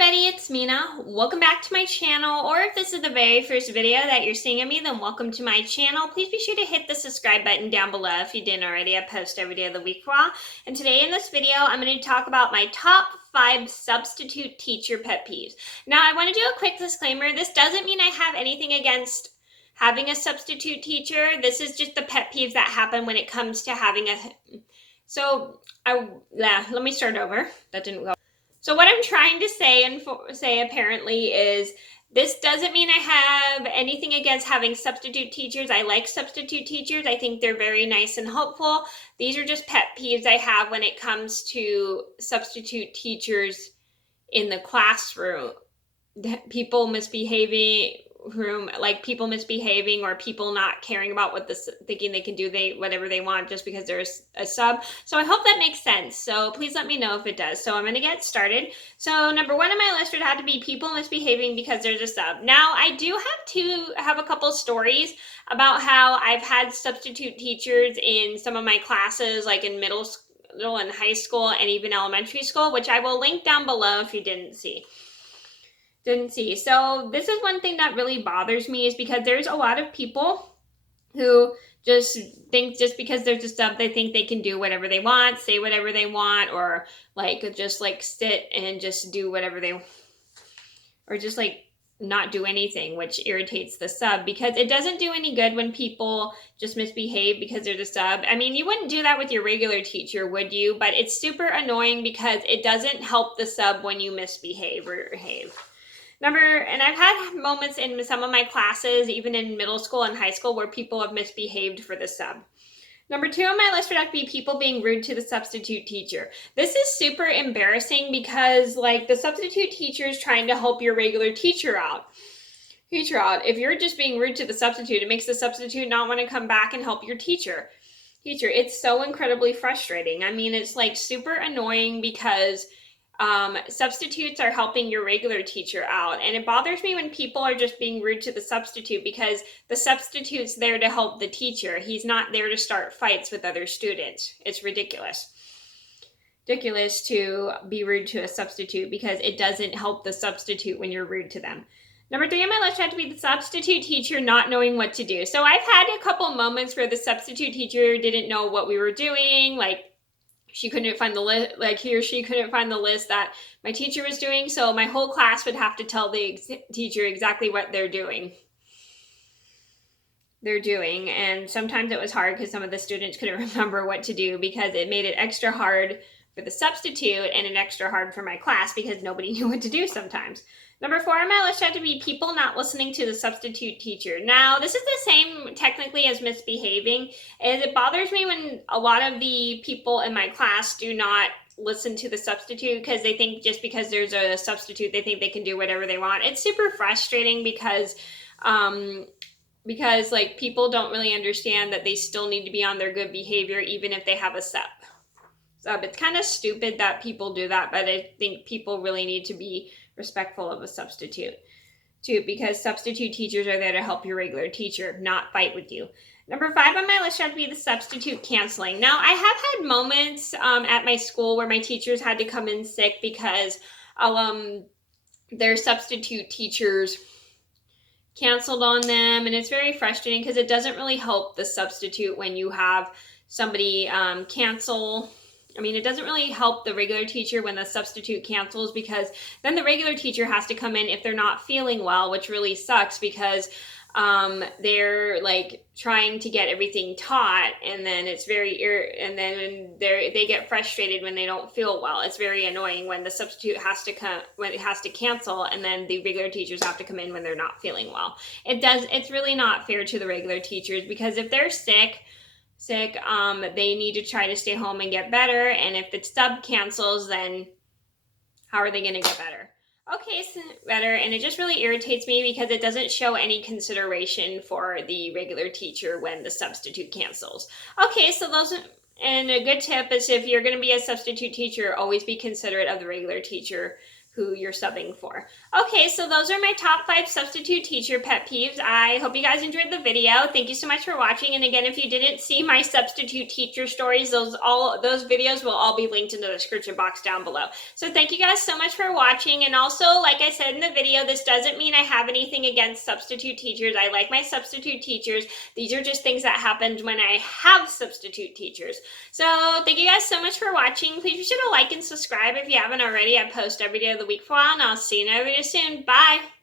everybody, it's Mena. Welcome back to my channel, or if this is the very first video that you're seeing of me, then welcome to my channel. Please be sure to hit the subscribe button down below if you didn't already. I post every day of the week raw. And today in this video, I'm going to talk about my top 5 substitute teacher pet peeves. Now, I want to do a quick disclaimer. This doesn't mean I have anything against having a substitute teacher. This is just the pet peeves that happen when it comes to having a... let me start over. That didn't go. So what I'm trying to say apparently is this doesn't mean I have anything against having substitute teachers. I like substitute teachers. I think they're very nice and helpful. These are just pet peeves I have when it comes to substitute teachers in the classroom. People misbehaving or people not caring about what thinking they can do whatever they want just because they're a sub. So I hope that makes sense. So please let me know if it does. So I'm going to get started. So number 1 on my list would have to be people misbehaving because there's a sub. Now I do have a couple stories about how I've had substitute teachers in some of my classes, like in middle and high school and even elementary school, which I will link down below if you didn't see. So this is one thing that really bothers me, is because there's a lot of people who just think just because there's a sub, they think they can do whatever they want, say whatever they want, or just sit and just do whatever they, or just not do anything, which irritates the sub because it doesn't do any good when people just misbehave because they're the sub. I mean, you wouldn't do that with your regular teacher, would you? But it's super annoying because it doesn't help the sub when you misbehave or behave. And I've had moments in some of my classes, even in middle school and high school, where people have misbehaved for the sub. Number 2 on my list would have to be people being rude to the substitute teacher. This is super embarrassing because the substitute teacher is trying to help your regular teacher out. If you're just being rude to the substitute, it makes the substitute not want to come back and help your teacher. It's so incredibly frustrating. I mean, it's super annoying because substitutes are helping your regular teacher out. And it bothers me when people are just being rude to the substitute because the substitute's there to help the teacher. He's not there to start fights with other students. It's ridiculous. Ridiculous to be rude to a substitute because it doesn't help the substitute when you're rude to them. Number 3 on my list had to be the substitute teacher not knowing what to do. So I've had a couple moments where the substitute teacher didn't know what we were doing, she couldn't find the list, he or she couldn't find the list that my teacher was doing. So my whole class would have to tell the teacher exactly what they're doing. And sometimes it was hard because some of the students couldn't remember what to do because it made it extra hard for the substitute and extra hard for my class because nobody knew what to do sometimes. Number 4 on my list had to be people not listening to the substitute teacher. Now, this is the same technically as misbehaving, and it bothers me when a lot of the people in my class do not listen to the substitute because they think just because there's a substitute, they think they can do whatever they want. It's super frustrating because people don't really understand that they still need to be on their good behavior even if they have a sub. It's kind of stupid that people do that, but I think people really need to be respectful of a substitute too, because substitute teachers are there to help your regular teacher, not fight with you. Number 5 on my list had to be the substitute canceling. Now, I have had moments at my school where my teachers had to come in sick because their substitute teachers canceled on them, and it's very frustrating because it doesn't really help the substitute when you have somebody cancel. I mean, it doesn't really help the regular teacher when the substitute cancels because then the regular teacher has to come in if they're not feeling well, which really sucks because they're trying to get everything taught, and then it's they get frustrated when they don't feel well. It's very annoying when the substitute has to cancel, and then the regular teachers have to come in when they're not feeling well. It's really not fair to the regular teachers because if they're sick, they need to try to stay home and get better. And if the sub cancels, then how are they going to get better? Okay, so better. And it just really irritates me because it doesn't show any consideration for the regular teacher when the substitute cancels. Okay, so and a good tip is if you're going to be a substitute teacher, always be considerate of the regular teacher who you're subbing for. Okay, so those are my top 5 substitute teacher pet peeves. I hope you guys enjoyed the video. Thank you so much for watching. And again, if you didn't see my substitute teacher stories, those videos will all be linked in the description box down below. So thank you guys so much for watching. And also, like I said in the video, this doesn't mean I have anything against substitute teachers. I like my substitute teachers. These are just things that happened when I have substitute teachers. So thank you guys so much for watching. Please be sure to like and subscribe if you haven't already. I post every day of the week for a while, and I'll see you in another video soon. Bye!